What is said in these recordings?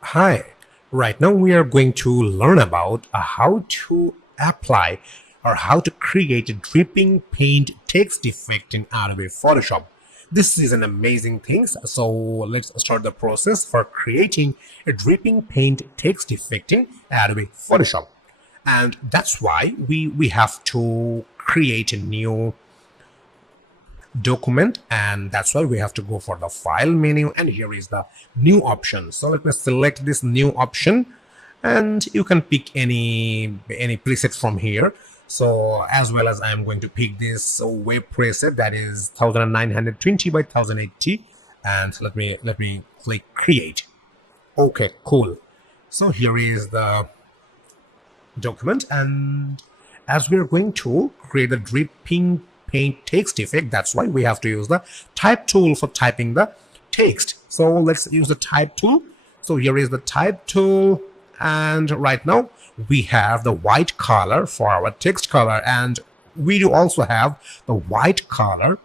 Hi, right now we are going to learn about how to apply or how to create a dripping paint text effect in Adobe Photoshop. This is an amazing thing, so let's start the process for creating a dripping paint text effect in Adobe Photoshop. And that's why we have to create a new document, and that's why we have to go for the file menu, and here is the new option. So let me select this new option, and you can pick any preset from here. So as well as I'm going to pick this web preset that is 1920 by 1080, and let me click create. Okay, cool. So here is the document, and as we're going to create the dripping paint text effect, that's why we have to use the type tool for typing the text. So let's use the type tool. So here is the type tool, and right now we have the white color for our text color, and we do also have the white color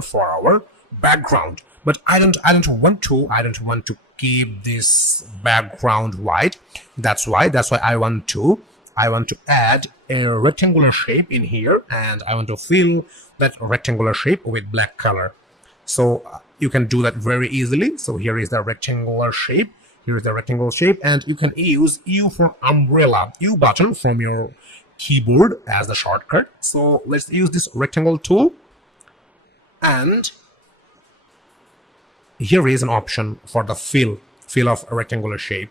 for our background. But I don't want to keep this background white. That's why I want to add a rectangular shape in here, and I want to fill that rectangular shape with black color. So you can do that very easily. So here is the rectangular shape. Here is the rectangle shape, and you can use U for umbrella, U button from your keyboard as the shortcut. So let's use this rectangle tool, and here is an option for the fill of a rectangular shape,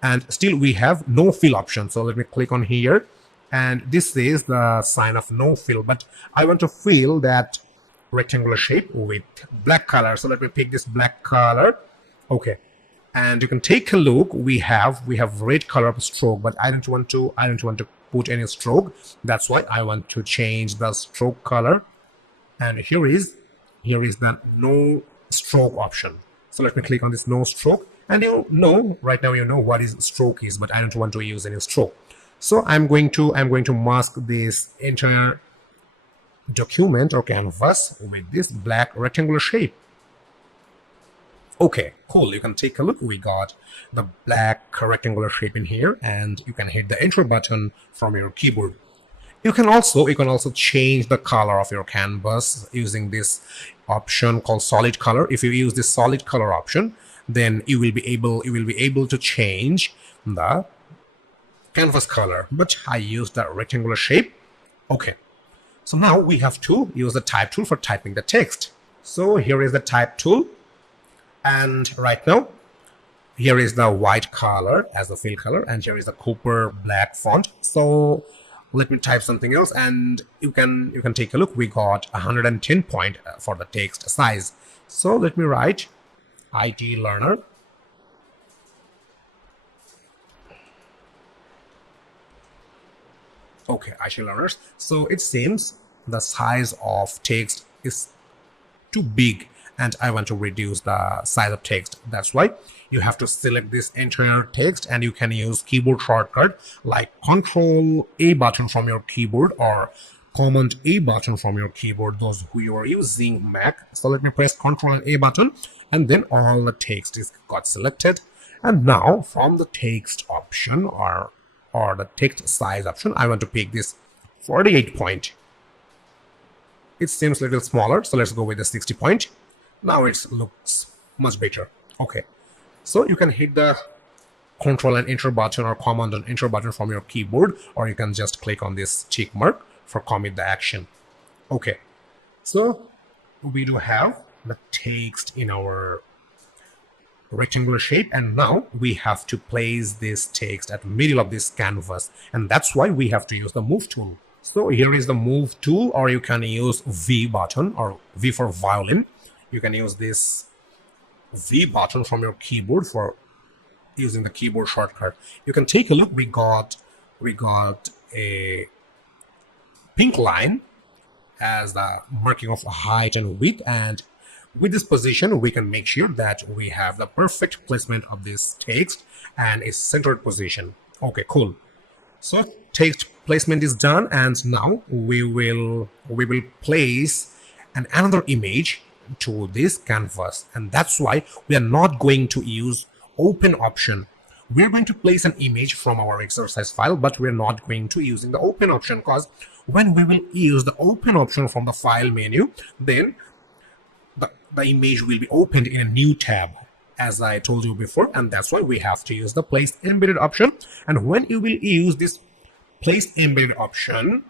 and still we have no fill option. So let me click on here, and this is the sign of no fill, but I want to fill that rectangular shape with black color. So let me pick this black color. Okay, and you can take a look. We have red color of stroke, but I don't want to put any stroke. That's why I want to change the stroke color, and here is the no stroke option. So let me click on this no stroke, and right now you know what is stroke is, but I don't want to use any stroke. So I'm going to mask this entire document or canvas with this black rectangular shape. Okay, cool. You can take a look. We got the black rectangular shape in here, and you can hit the enter button from your keyboard. You can also change the color of your canvas using this option called solid color. If you use this solid color option, then you will be able to change the canvas color. But I use the rectangular shape. Okay, so now we have to use the type tool for typing the text. So here is the type tool, and right now here is the white color as the fill color, and here is the copper black font. So let me type something else, and you can take a look. We got 110 point for the text size. So let me write IT learner. Okay, IT learners. So it seems the size of text is too big, and I want to reduce the size of text. That's why you have to select this entire text, and you can use keyboard shortcut like Control A button from your keyboard or Command A button from your keyboard, those who you are using Mac. So let me press Control and A button, and then all the text is got selected. And now from the text option or the text size option, I want to pick this 48 point. It seems a little smaller, so let's go with the 60 point. Now it looks much better. Okay, so you can hit the Control and Enter button or Command and Enter button from your keyboard, or you can just click on this check mark for commit the action. Okay, so we do have the text in our rectangular shape, and now we have to place this text at the middle of this canvas, and that's why we have to use the move tool. So here is the move tool, or you can use V button or V for violin. You can use this V button from your keyboard for using the keyboard shortcut. You can take a look. We got a pink line as the marking of height and width, and with this position we can make sure that we have the perfect placement of this text and a centered position. Okay, cool. So text placement is done, and now we will place another image to this canvas, and that's why we are not going to use open option. We're going to place an image from our exercise file, but we're not going to using the open option, because when we will use the open option from the file menu, then the image will be opened in a new tab, as I told you before, and that's why we have to use the place embedded option. And when you will use this place embedded option,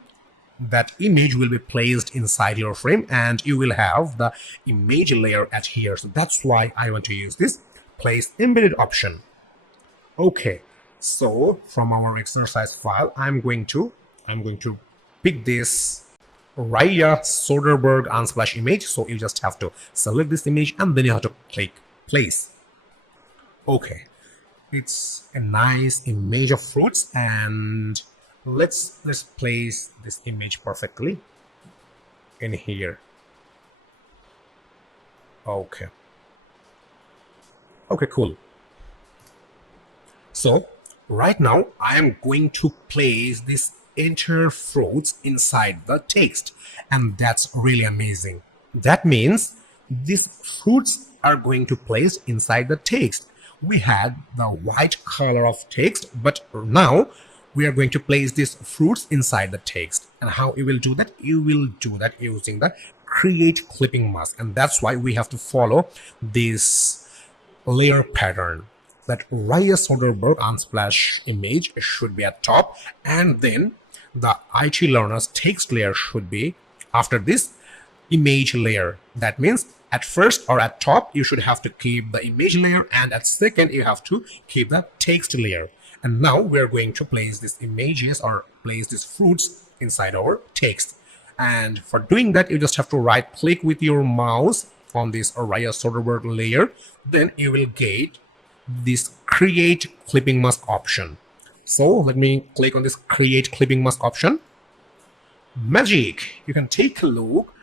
that image will be placed inside your frame and you will have the image layer at here. So that's why I want to use this place embedded option. Okay, so from our exercise file, I'm going to pick this Raya Soderbergh Unsplash image. So you just have to select this image and then you have to click place. Okay, it's a nice image of fruits, and let's place this image perfectly in here. Okay, cool. So right now I am going to place this entire fruits inside the text, and that's really amazing. That means these fruits are going to place inside the text. We had the white color of text, but now we are going to place these fruits inside the text. And how you will do that? You will do that using the create clipping mask, and that's why we have to follow this layer pattern. That Raya Soderbergh Unsplash image should be at top, and then the IT Learner's text layer should be after this image layer. That means at first or at top you should have to keep the image layer, and at second you have to keep the text layer. And now we're going to place these images or place these fruits inside our text. And for doing that, you just have to right click with your mouse on this Raya Soderbergh layer. Then you will get this create clipping mask option. So let me click on this create clipping mask option. Magic! You can take a look.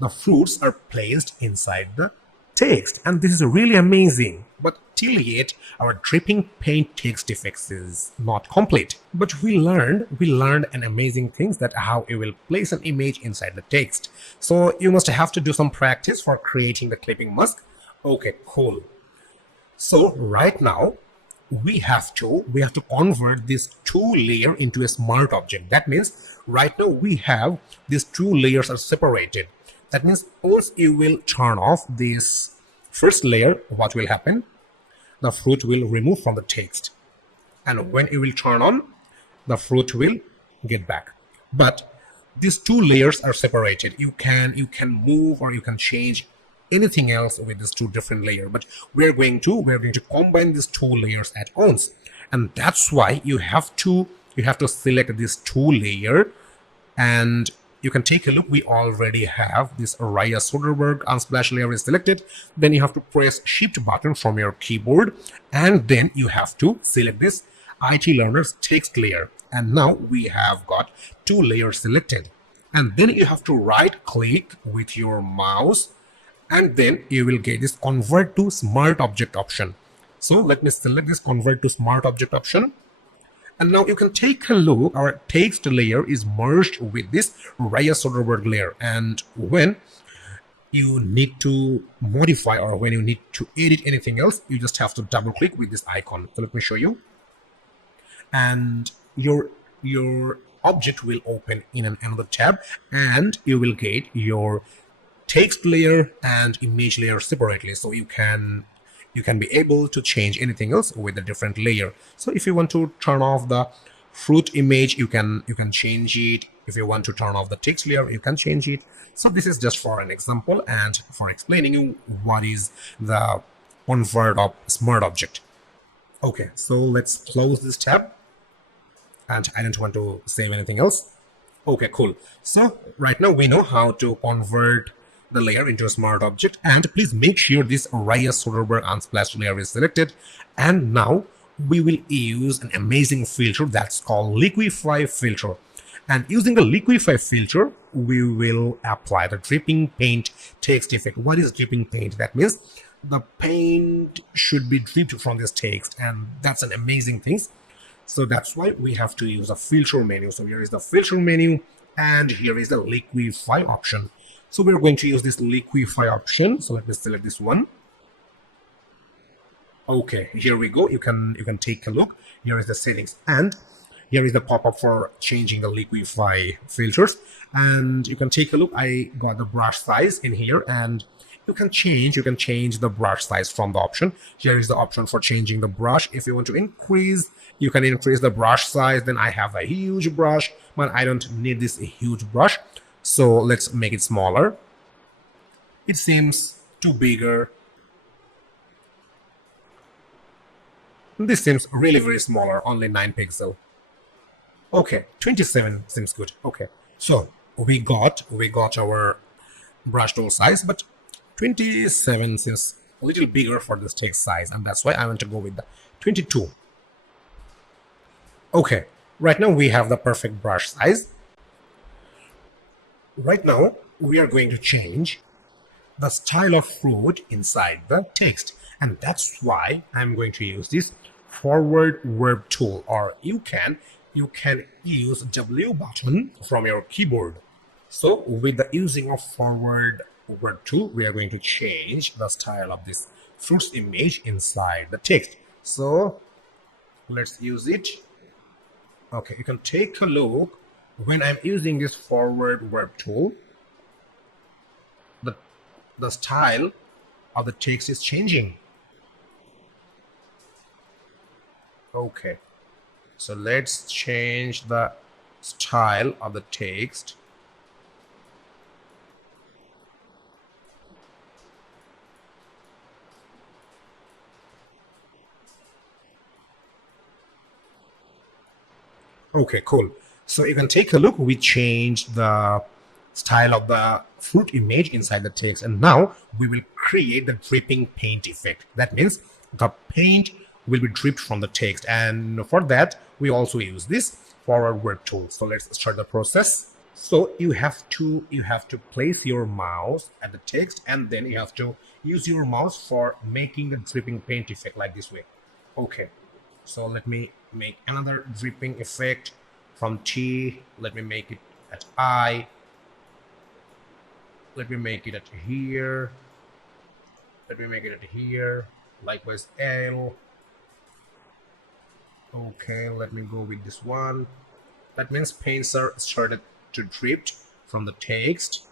The fruits are placed inside the text, and this is really amazing. But till yet, our dripping paint text effects is not complete. But we learned an amazing things, that how you will place an image inside the text. So you must have to do some practice for creating the clipping mask. Okay, cool. So right now we have to convert this two layer into a smart object. That means right now we have these two layers are separated. That means once you will turn off this first layer, what will happen? The fruit will remove from the text, and when you will turn on, the fruit will get back. But these two layers are separated. You can move or you can change anything else with these two different layers, but we're going to combine these two layers at once, and that's why you have to select this two layer. And you can take a look, we already have this Raya Soderbergh Unsplash layer is selected. Then you have to press Shift button from your keyboard, and then you have to select this IT Learner's text layer. And now we have got two layers selected, and then you have to right click with your mouse, and then you will get this convert to smart object option. So let me select this convert to smart object option. And now you can take a look, our text layer is merged with this Raya Soderbergh layer. And when you need to modify or when you need to edit anything else, you just have to double click with this icon. So let me show you. And your object will open in another tab, and you will get your text layer and image layer separately. So you can be able to change anything else with a different layer. So if you want to turn off the fruit image, you can change it. If you want to turn off the text layer, you can change it. So this is just for an example and for explaining you what is the convert of smart object. Okay, so let's close this tab, and I don't want to save anything else. Okay, cool. So right now we know how to convert the layer into a smart object, and please make sure this Raya Soderbergh Unsplash layer is selected. And now we will use an amazing filter that's called Liquify filter. And using the Liquify filter, we will apply the dripping paint text effect. What is dripping paint? That means the paint should be dripped from this text, and that's an amazing thing. So that's why we have to use a filter menu. So here is the filter menu, and here is the Liquify option. So we're going to use this Liquify option. So let me select this one. Okay, here we go. You can take a look. Here is the settings, and here is the pop-up for changing the liquify filters. And you can take a look. I got the brush size in here, and you can change the brush size from the option. Here is the option for changing the brush. If you want to increase, you can increase the brush size. Then I have a huge brush, but I don't need this huge brush, so let's make it smaller. It seems too bigger. This seems really very smaller, only 9 pixel. Okay, 27 seems good. Okay, so we got our brush tool size, but 27 seems a little bigger for this text size, and that's why I want to go with the 22. Okay, right now we have the perfect brush size. Right now we are going to change the style of fruit inside the text, and that's why I'm going to use this forward verb tool, or you can use W button from your keyboard. So with the using of forward verb tool, we are going to change the style of this fruits image inside the text. So let's use it. Okay, you can take a look. When I'm using this forward verb tool, the style of the text is changing. Okay, so let's change the style of the text. Okay, cool. So you can take a look. We changed the style of the fruit image inside the text, and now we will create the dripping paint effect. That means the paint will be dripped from the text, and for that we also use this forward verb tool. So let's start the process. So you have to place your mouse at the text, and then you have to use your mouse for making the dripping paint effect like this way. Okay, so let me make another dripping effect from T. Let me make it at I. Let me make it at here. Let me make it at here. Likewise L. Okay, let me go with this one. That means paints are started to drip from the text.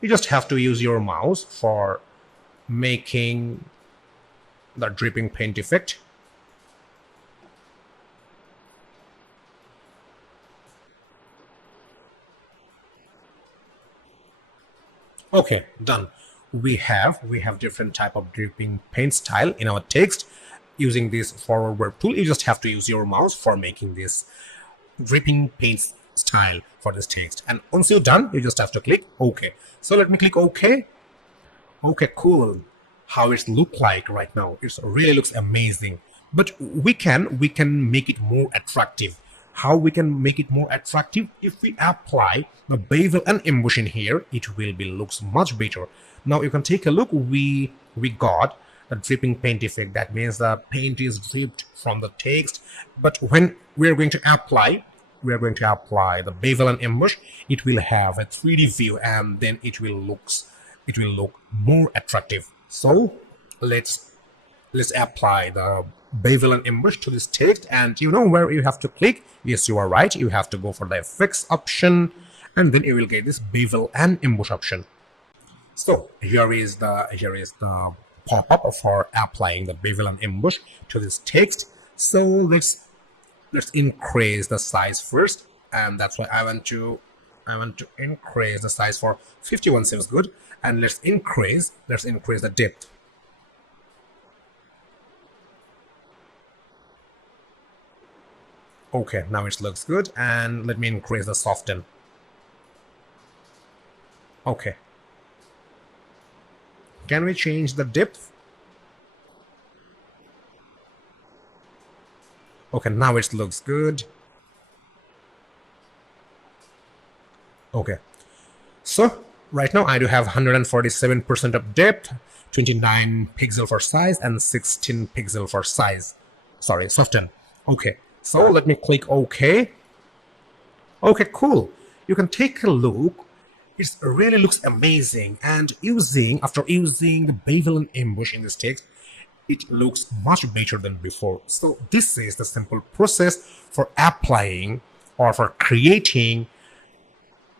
You just have to use your mouse for making the dripping paint effect. Okay, done. We have different type of dripping paint style in our text. Using this forward verb tool, you just have to use your mouse for making this dripping paint style for this text. And once you're done, you just have to click OK. So let me click OK. Okay, cool. How it look like right now? It really looks amazing. But we can make it more attractive. How we can make it more attractive? If we apply the bevel and emboss in here, it will be looks much better. Now you can take a look. We got the dripping paint effect. That means the paint is dripped from the text. But when we are going to apply the bevel and emboss, it will have a 3D view, and then it will look more attractive. So let's apply the bevel and emboss to this text, and you know where you have to click. Yes, you are right. You have to go for the effects option, and then you will get this bevel and emboss option. So here is the pop-up for applying the bevel and emboss to this text. So let's increase the size first, and that's why I want to increase the size for 51 seems good, and let's increase the depth. Okay, now it looks good, and let me increase the soften. Okay. Can we change the depth? Okay, now it looks good. Okay. So right now I do have 147% of depth, 29 pixel for size, and 16 pixel for size. Sorry, soften. Okay. So let me click OK. Okay, cool. You can take a look. It really looks amazing. And after using the bevel and ambush in this text, it looks much better than before. So this is the simple process for applying or for creating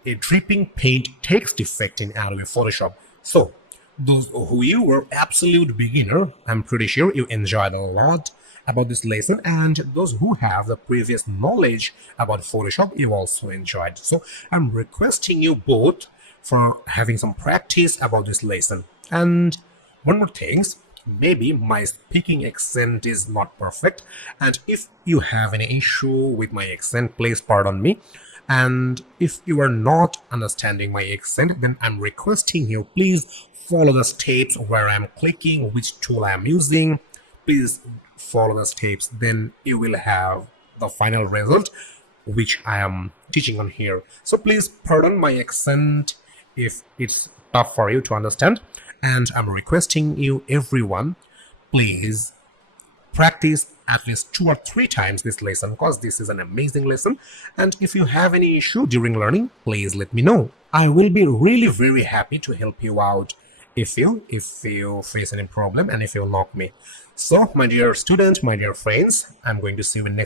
a dripping paint text effect in Adobe Photoshop. So those who you were absolute beginner, I'm pretty sure you enjoyed a lot about this lesson, and those who have the previous knowledge about Photoshop, you also enjoyed. So I'm requesting you both for having some practice about this lesson. And one more thing, maybe my speaking accent is not perfect, and if you have any issue with my accent, please pardon me. And if you are not understanding my accent, then I'm requesting you, please follow the steps where I'm clicking, which tool I'm using. Please follow the steps, then you will have the final result which I am teaching on here. So please pardon my accent if it's tough for you to understand. And I'm requesting you, everyone, please practice at least 2 or 3 times this lesson, because this is an amazing lesson. And if you have any issue during learning, please let me know. I will be really very happy to help you out if you face any problem and if you knock me. So my dear student, my dear friends, I'm going to see you in next